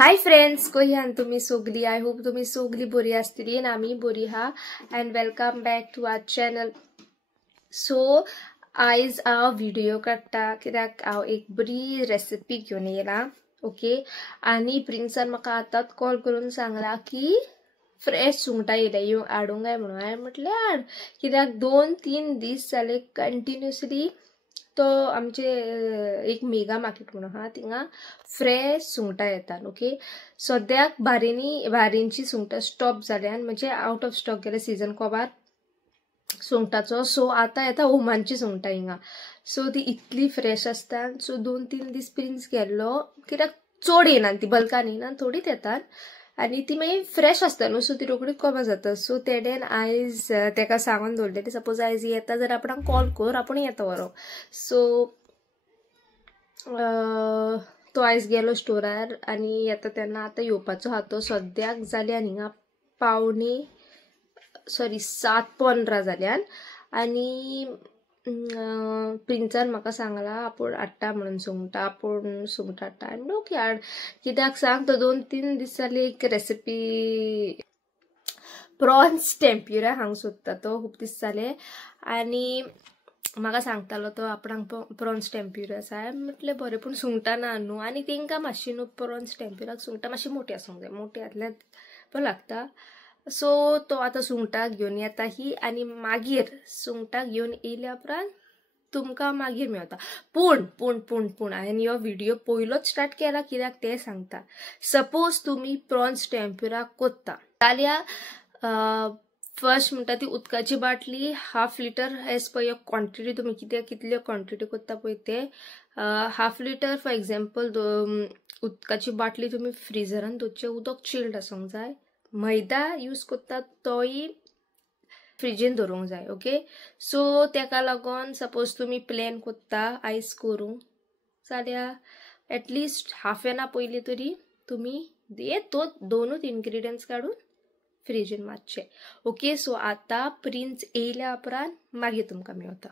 Hi friends, कशी आहात तुम्ही सगळी? आय होप तुम्ही सगळी बरी आसतली आणि आम्ही बरी हा. And welcome back to our channel. So आयज हांव व्हिडिओ काडटा कित्याक हांव एक बरी रेसिपी घेवन येयला. ओके, आनी प्रिन्सान म्हाका आतांच कॉल करून सांगला की फ्रेश सुंगटां येयल्या येवं हाडूंक काय म्हणून. हांवें म्हटलें हाड, कित्याक 2-3 दीस जाले कंटिन्युअसली तो आमचे एक मेगा मार्केट म्हणून हा, थिंगा फ्रेश सुंगटां येतात. ओके, सद्याक भारेंची सुंगटां स्टॉप जाल्यान, म्हणजे आउट ऑफ स्टॉक गेले सीजन कवर सुंगटाचो. सो आतां येता ओमानची सुंगटां हिंगा. सो ती इतली फ्रेश आसता. सो 2-3 दीस प्रिन्स गेल्लो, कित्याक चड येयना ती, बल्कान येयना, थोडीच येतात आनी ती मागीर फ्रेश आसता न्हू, सो ती रोखडीच कवर जाता. सो तेडेन आयज तेका सांगून दवरलें, सपोज आयज येता जाल्यार आपणाक कॉल कर, आपूण येता व्हरोंक. सो तो आयज गेलो स्टोरार आनी येता तेन्ना आतां येवपाचो आहा तो. सद्याक जाल्यान हिंगा 7:15 जाल्यान. आनी प्रिन्सान म्हाका सांगला आपूण हाडटा म्हणून सुंगटां, आपूण सुंगटां हाडटा. आनी ओके हाड, कित्याक सांग, तो 2-3 दीस जाली एक रेसिपी प्रॉन्स टेम्प्युरा हांग सोदता तो, खूब दीस जाले. आनी म्हाका सांगतालो तो आपणाक प्रॉन्स टेम्प्युरा जाय. म्हटलें बरें, पूण सुंगटां ना न्हू, आनी तेंकां मातशी न्हू प्रॉन्स टेम्प्युराक सुंगटां मातशी मोठी आसूंक जाय, मोठी आसल्यार बरें लागता. सो तो आतां सुंगटां घेवन येता ही, आनी मागीर सुंगटां घेवन येयल्या उपरांत तुमकां मागीर मेवता. पूण हांवें हो व्हिडिओ पयलोच स्टार्ट केला कित्याक तें सांगता. सपोज तुमी प्रॉन्स टेम्प्युरा कोत्ता जाल्यार फर्स्ट म्हणटा ती उदकाची बाटली 1/2 litre as per your quantity. तुमी कितल्यो क्वॉन्टिटी कोत्ता पळय ते 1/2 लिटर फॉर एक्झाम्पल उदकाची बाटली तुमी फ्रिजरान दवरचें. उदक चिल्ड आसूंक जाय. मैदा यूज कोत्ता तोय फ्रिजीन दवरूंक जाय. ओके, सो तेका लागोन सपोज तुमी प्लॅन कोत्ता आयस करूंक जाल्यार एटलिस्ट हाफ एन आवर पयलीं तरी तुमी तो दोनूच इन्ग्रेडियंट्स काडून फ्रिजीन मातशें. ओके, सो आतां प्रिन्स येयल्या उपरांत मागीर तुमकां मेवता.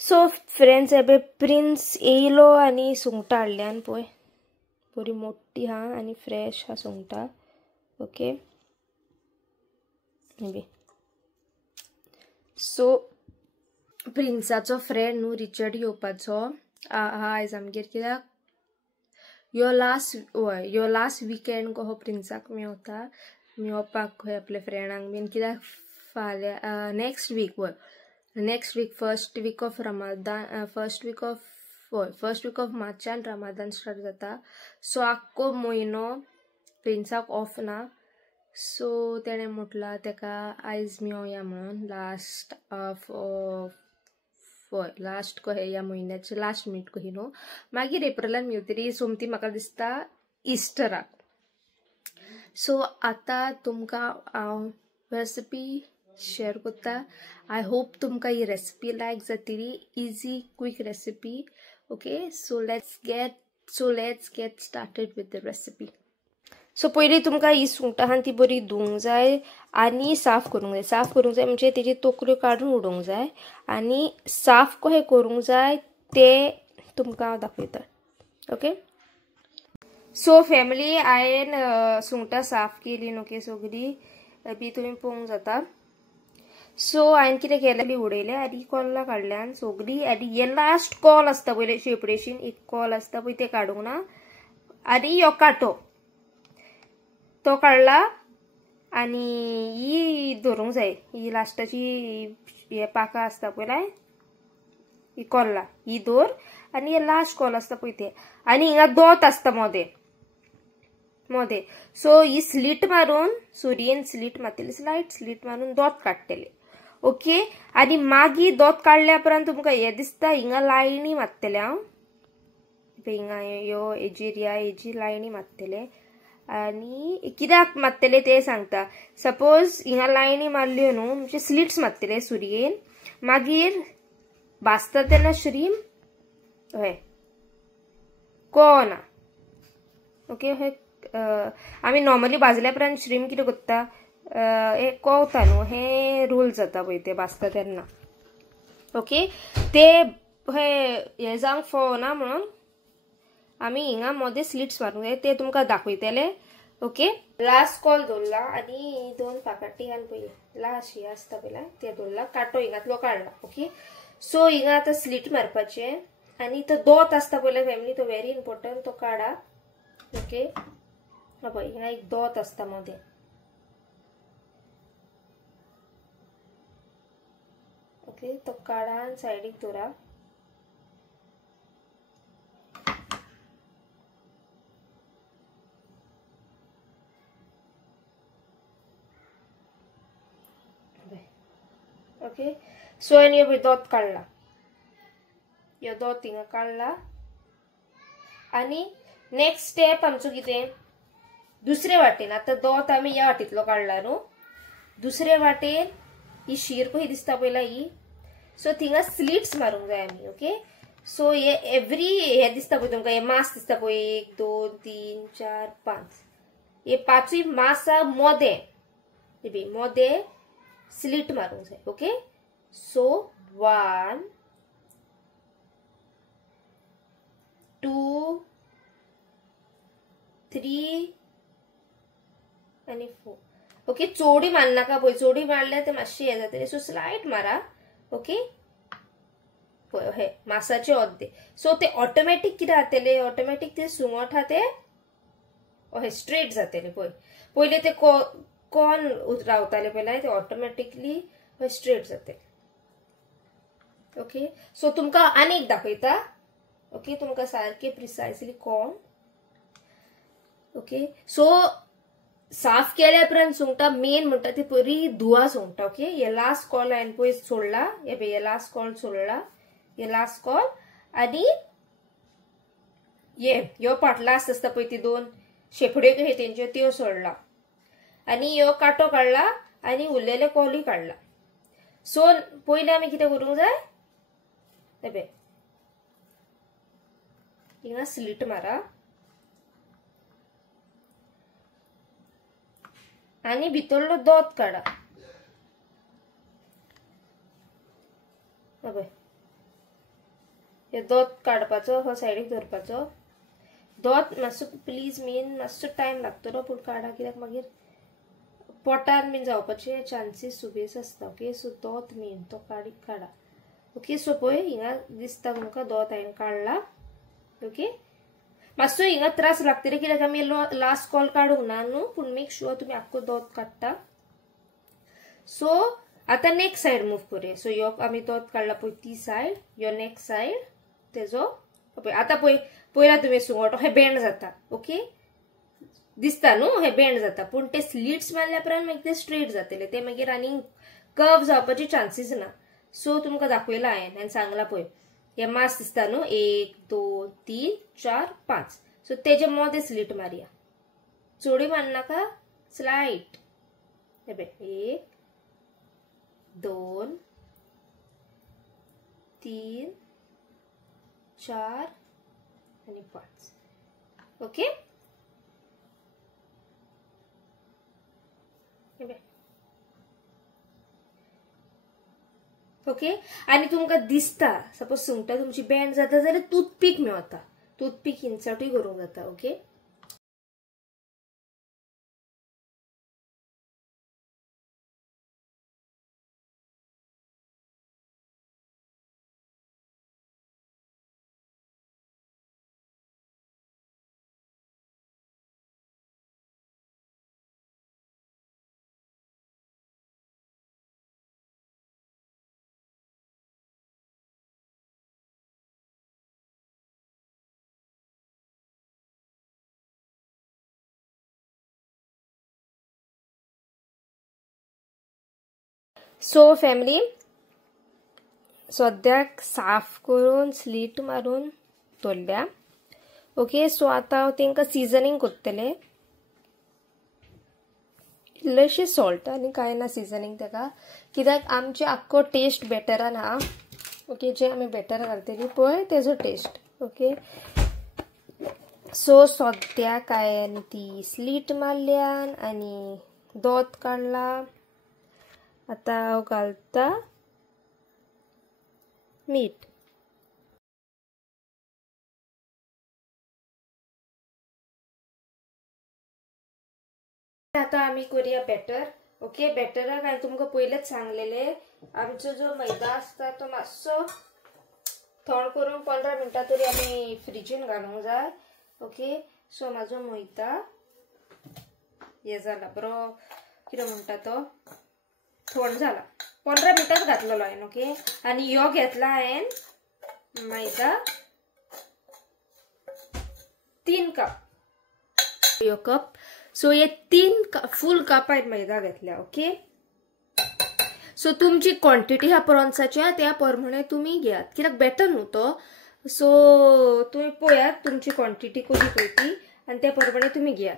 सो फ्रेंड्स, एबे प्रिन्स येयलो आनी सुंगटां हाडल्यान पळय, बरी मोठी हा आनी फ्रेश हा सुंगटां. ओके, सो प्रिन्साचो फ्रेंड न्हू रिचर्ड येवपाचो हा आयज आमगेर, कित्याक यो लास्ट विकेंड कहो प्रिन्साक मेवपाक खंय आपल्या फ्रेंडांक बीन. कित्याक फाल्यां next week first week of मार्चान रमादान स्टार्ट जाता. सो आख्खो म्हयनो प्रिन्साक ऑफ ना. सो तेणें म्हटला तेका आयज मेवया म्हणून लास्ट कहे ह्या म्हयन्याचे लास्ट मीट कही न्हू. मागीर एप्रिलान मेवतली सोमती म्हाका दिसता इस्टराक. सो आतां तुमकां हांव रेसिपी शेअर कोत्ता. आय होप तुमकां ही रेसिपी लायक जातली. Easy quick recipe. Okay, so let's get started with the recipe. So पयलीं तुमकां ही सुंगटां आहा ती बरी धुवंक जाय आनी साफ करूंक जाय. म्हणजे तेजी तोकऱ्यो काडून उडोवंक जाय आनी साफ कशें करूंक जाय ते तुमकां हांव दाखयता. ओके, सो फॅमिली, हांवें सुंगटां साफ केली. ओके, सगळी बी तुमी पळोवंक जाता. सो हांवें कितें केलें, उडयलें आनी कोल्लां काडल्यान सगळी. आनी हे लास्ट कॉल आसता पळय शेपडेशीन, एक कॉल आसता पळय ते काडूंक ना. आनी हो काटो तो काडला आनी ही दवरूंक जाय. ही लास्टाची हे पाकां आसता पळय, ही कोल्ला ही दवर. आनी हे लास्ट कॉल आसता पळय ते. आनी हिंगा दोत आसता मोदें. सो ही स्लीट मारून, सुरयेन स्लीट मारतली, स्लायट स्लीट मारून दोत काडटले. ओके, आनी मागीर दोत काडल्या उपरांत तुमकां हे दिसता हिंगा लायनी मारतले. हांव हिंगा ह्यो हेजी लायनी मारतले. आनी कित्याक मारतले ते सांगता. सपोज हिंगा लायनी मारल्यो न्हू, म्हणजे स्लिट्स मारतले सुरयेन. मागीर भाजता तेन्ना श्रीम हय कोना. ओके, आमी नॉर्मली भाजल्या उपरांत श्रीम कितें कोत्ता, हे कोवता न्हू, हे रोल जाता पळय ते भाजता तेन्ना. ओके, ते हे जावंक फोवना म्हणून आमी हिंगा मध्ये स्लिट्स मारूंक जाय ते तुमकां दाखयतले. ओके, लास्ट कॉल दवरला आनी 2 फाकाटी घालून पळय लास्ट हे आसता पळय ते दवरला, काटो हिंगातलो काडला. ओके, सो हिंगा आतां स्लिट मारपाचे आनी तो दोत आसता पळय फॅमिली, तो व्हेरी इम्पॉर्टंट, तो काडा. ओके, पळय हिंगा एक दोत आसता मध्ये. ओके, तो काडा आनी सायडीक दवरा. ओके, सो आनी हे दोत काडला, ह्यो दोत हिंगा काडला. आनी नेक्स्ट स्टेप आमचो कितें, दुसरे वाटेन आतां दोत आमी ह्या वाटेंतलो काडला न्हू, दुसरे वाटेन ही शीर पळय दिसता पळयला ही, सो थिंगा स्लिट्स मारूंक जाय आमी. ओके, सो हे एवरी हे दिसता पळय तुमकां, हे मास दिसता पळय 1 2 3 4 5, हे 5 मासा मोदे स्लिट मारूंक जाय. ओके, सो 1 2 3 आनी 4. ओके, चोडी मारनाका पळय, चोडी मारल्यार ते मातशें हे जातले, सो स्लाइट मारा. ओके, पळय हे मासाचे अर्दे, सो ते ऑटोमॅटिक कितें जातले, ऑटोमॅटिक ते सुंगट आहा ते हे स्ट्रेट जातले. पळय पयले ते कॉर्न रावताले पळय ते ऑटोमॅटिकली स्ट्रेट जातले. ओके, सो तुमकां आनी एक दाखयता. ओके, तुमकां सारखे प्रिसायसली कॉर्न. ओके, सो साफ केल्या उपरांत सुंगटां मेन म्हणटा ती बरी धुवा सुंगटां. ओके, हे लास्ट कॉल हांवें पळय सोडला, हे लास्ट कॉल सोडला, हे लास्ट कॉल आनी ह्यो पार्ट लास्ट आसता पळय ती 2 शेपड्यो हे तेंच्यो त्यो सोडला आनी ह्यो काटो काडला आनी उरलेले कॉलूय काडला. सो पयलीं आमी कितें करूंक जाय, हे हिंगा स्लिट मारा आनी भितरलो दोत काडा. हे दोत काडपाचो, हो सायडीक दवरपाचो. दोत मातसो प्लीज मेन मातसो टायम लागतलो पूण काडा, कित्याक मागीर पोटान बीन जावपाचे चान्सीस सुबेज आसता. ओके, सो दोत मेन तो काडा. ओके, सो पळय हिंगा दिसता तुमकां दोत हांवें काडला. ओके, मातसो हिंगा त्रास लागतले कित्याक आमी लास्ट कॉल काडूंक ना न्हू, पूण मेक शुअर तुमी आख्खो दोत काडटा. सो आतां नेक्स्ट सायड मूव करूया. सो ह्यो आमी दोत काडला पळय ती सायड, ह्यो नेक्स्ट सायड तेजो पळय. आतां पळयला तुमी सुंगट हे बेंड जाता. ओके, दिसता न्हू हे बेंड जाता, पूण ते स्लिट्स मारल्या उपरांत मागीर ते स्ट्रेट जातले, ते मागीर आनी कर्व जावपाचे चान्सीस ना. सो तुमकां दाखयला हांवें सांगला पळय, हे मास दिसता न्हू 1 2 3 4 5, सो तेजे मोदे स्लिट मारया, चोडी मारनाका, स्लाइट. हे पळय 1 2 3 4 आणि 5. ओके, ओके, आणि तुमकां दिसता सपोज सुंगटां तुमची बेंड जाता जाल्यार टूथपीक मेळटा, टूथपीक इन्सर्टूय करूंक जाता. ओके, सो फॅमिली सद्याक साफ करून स्लीट मारून दवरल्या. ओके, सो आतां हांव तेंकां सिजनिंग करतलें. इल्लेशें सॉल्ट आनी कांय ना सिजनिंग तेका, कित्याक आमचे आख्खो टेस्ट बेटरान आहा. ओके, जे आमी बेटर घालतली पळय तेजो टेस्ट. ओके, सो सद्याक हांवें ती स्लीट मारल्यान आनी दोत काडला. आतां हांव घालता मीठ. आता आम्ही करूया बॅटर. ओके, बॅटराक हांवें तुमकां पयलेंच सांगलेले आमचो जो मैदा आसता तो मातसो थंड करून 15 मिनटां तरी आमी फ्रिजीन घालूंक जाय. ओके, सो म्हाजो मैदा हे जाला बरो कितें म्हणटा तो थंड जाला. 15 मिनटांच घातलेलो हांवें. ओके, आनी ह्यो घेतला हांवें मैदा 3 कप. ह्यो कप. सो हे 3 फुल कप हांवें मैदा घेतल्या. ओके, सो तुमची क्वॉन्टिटी ह्या प्रॉन्साच्या त्या प्रमाणे तुम्ही घेयात, कित्याक बॅटर न्हू तो. सो तुम्ही पळयात तुमची क्वॉन्टिटी कशी पळय ती आनी त्या प्रमाणे तुम्ही घेयात.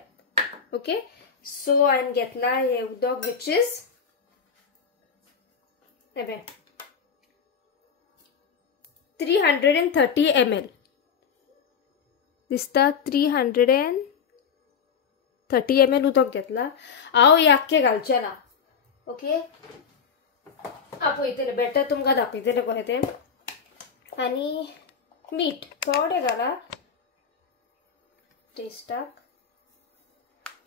ओके, सो हांवें घेतला हे उदक विच इज 330 ml. दिसता 330 ml उदक घेतला. हांव याक्के घालचे ना. ओके, पळयतले बॅटर तुमकां दाखयतले कशें तें. आनी मीठ थोडे घाला टेस्टाक.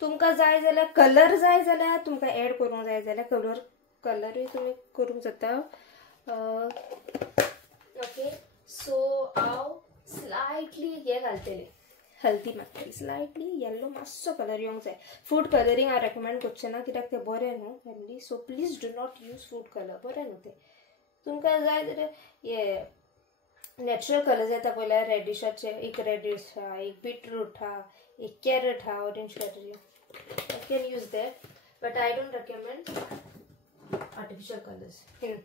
तुमकां जाय जाल्यार कलर जाय जाल्यार तुमकां एड करूंक जाय जाल्यार कलरूय तुमी करूंक जाता. ओके, सो हांव स्लायटली हे घालतले हल्दी मारतली. स्लायटली येल्लो मातसो कलर येवंक जाय. फूड कलरींग हांव रेकमेंड करचें ना, कित्याक तें बरें न्हू healthy. So please do not use food colour, बरें न्हू तें. तुमकां जाय जाल्यार हे नॅचरल कलर्स येता पळयल्यार रेडिशाचे, एक रेडिश हा, एक बीटरूट हा, एक कॅरट हा, orange colour. You can use that, but I don't recommend artificial colours in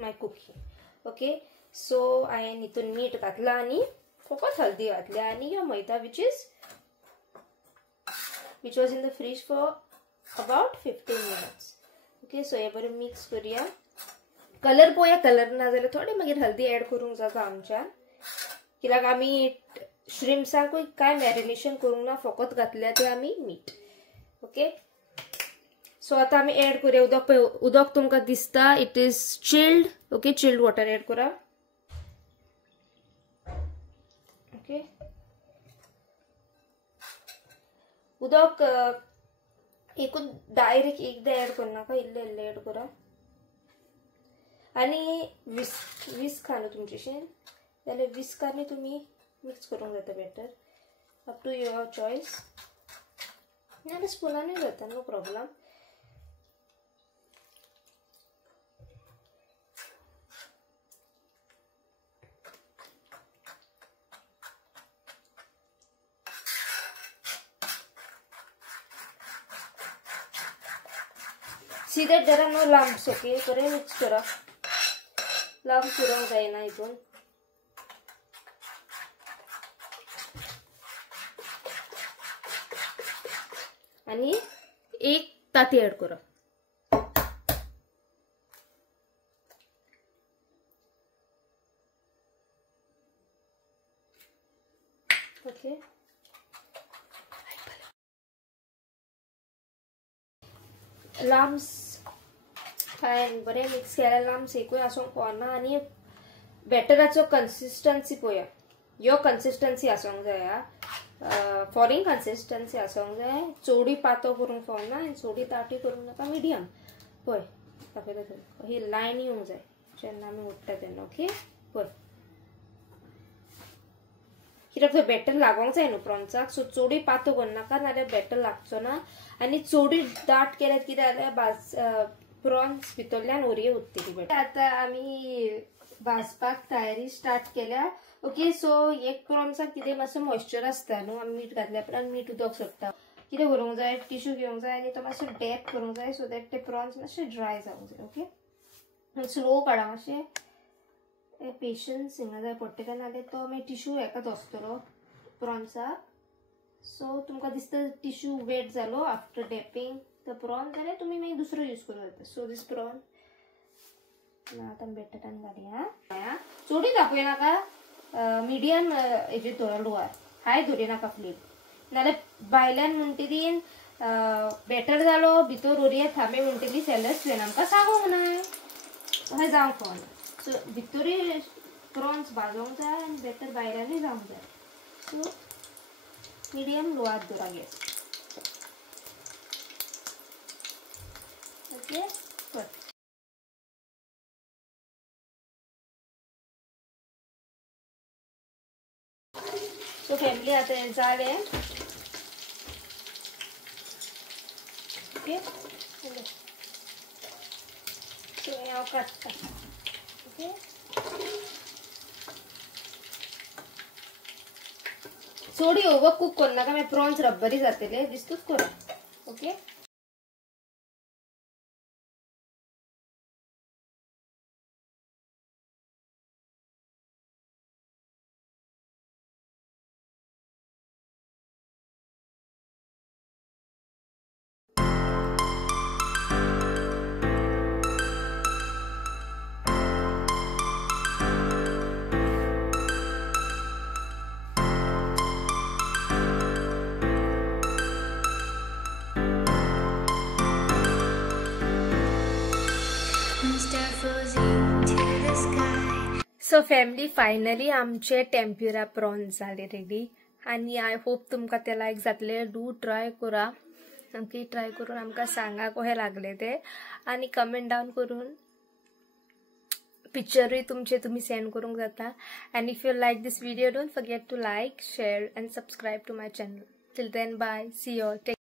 my cooking. Okay, so हांवें हितून मीठ घातला आनी फकत हल्दी घातली आनी ह्यो मैदा which was in the fridge for about 15 minutes. Okay, so हे बरें मिक्स करूया. कलर पळोवया, कलर ना जाल्यार थोडे मागीर हल्दी एड करूंक जाता आमच्यान, कित्याक आमी श्रिम्प्सांकूय कांय मॅरिनेशन करूंक ना, फकत घातल्या ते आमी मीठ. ओके, सो आतां आमी एड करूया उदक. उदक तुमकां दिसता it is chilled. Okay, chilled water add करा. ओके, उदक एकूच डायरेक्ट एकदा एड करू नाका, इल्ले इल्ले एड करा. आनी विस्क न्हू तुमचेशीं जाल्यार विस्कांनी तुमी मिक्स करूंक जाता batter. Up to your choice. नाल्यार स्पुनानूय जाता, no problem. See that there are no lumps. Okay, बरें मिक्स करा. lumps उरूंक जायना हितून. आनी एक ताती एड करा. ओके, लाम्स फायन बरें मिक्स केल्यार लाम्स एकूय आसूंक पडना. आनी बॅटराचो कन्सिस्टन्सी पळया, ह्यो कन्सिस्टन्सी आसूंक जाय. फॉरींग कन्सिस्टन्सी आसूंक जाय. चोडी पातो करूंक पडना आनी चोडी ताटी करूंक नाका, मिडियम. पळय दाखयता तुमकां, ही लायन येवंक जाय जेन्ना आमी उडटा तेन्ना. ओके, पळय कित्याक तो बॅटर लागोंक जाय न्हू प्रॉन्साक. सो चोडी पातो करनाका, नाल्यार बॅटर लागचो ना. आनी चोडी दाट केल्यार कितें जाल्यार प्रॉन्स भितरल्यान ओरये उरतली. आतां आमी भाजपाक तयारी स्टार्ट केल्या. ओके, सो एक प्रॉन्साक कितें मातसो मॉइश्चर आसता न्हू, आमी मीठ घातल्या उपरांत मीठ उदक सोडटा. कितें करूंक जाय, टिश्यू घेवंक जाय आनी तो मातसो डॅप करूंक जाय, सो दॅट ते प्रॉन्स मातशे ड्राय जावंक जाय. ओके, स्लो काडा मातशें. पेशन्स हिंगा जाय पडटलें, नाल्यार तो मागीर टिश्यू हेका दसतलो प्रॉन्साक. सो तुमकां दिसता टिश्यू वेट जालो आफ्टर डॅपिंग द प्रॉन, जाल्यार तुमी मागीर दुसरो यूज करूं जाता. सो दीस प्रॉन आतां बॅटरान घालया. चोडी दाखय नाका, मिडियम हेजेर दवरा लोवार, हाय धरी नाका फ्लेम, नाल्यार भायल्यान म्हणटरी बॅटर जालो भितर ओरये थांबे म्हणटरी सॅलस तुवें आमकां सांगूंक ना, अशें जावंक ना. सो भितरूय प्रॉन्स भाजोंक जाय आनी बॅटर भायल्यानूय जावंक जाय. सो मिडियम लोवार दवरा गॅस. ओके सो फॅमिली आता हे जाळे ओके सो हे काढता ओके सोडी ओवर कुक करू नका मी प्रॉन्स रब्बरी जातले दिसतोच करा ओके सो फॅमिली फायनली आमचे टेम्प्युरा प्रॉन्स झाले रेडी आणि आय होप तुमका ते लायक जातले डू ट्राय करा नक्की ट्राय करून आमका सांगा कहे लागले ते आणि कमेंट डाऊन करून पिक्चरही तुमचे तुम्ही सेंड करूंक जाता and if you like this video don't forget to like share and subscribe to my channel till then bye see you all.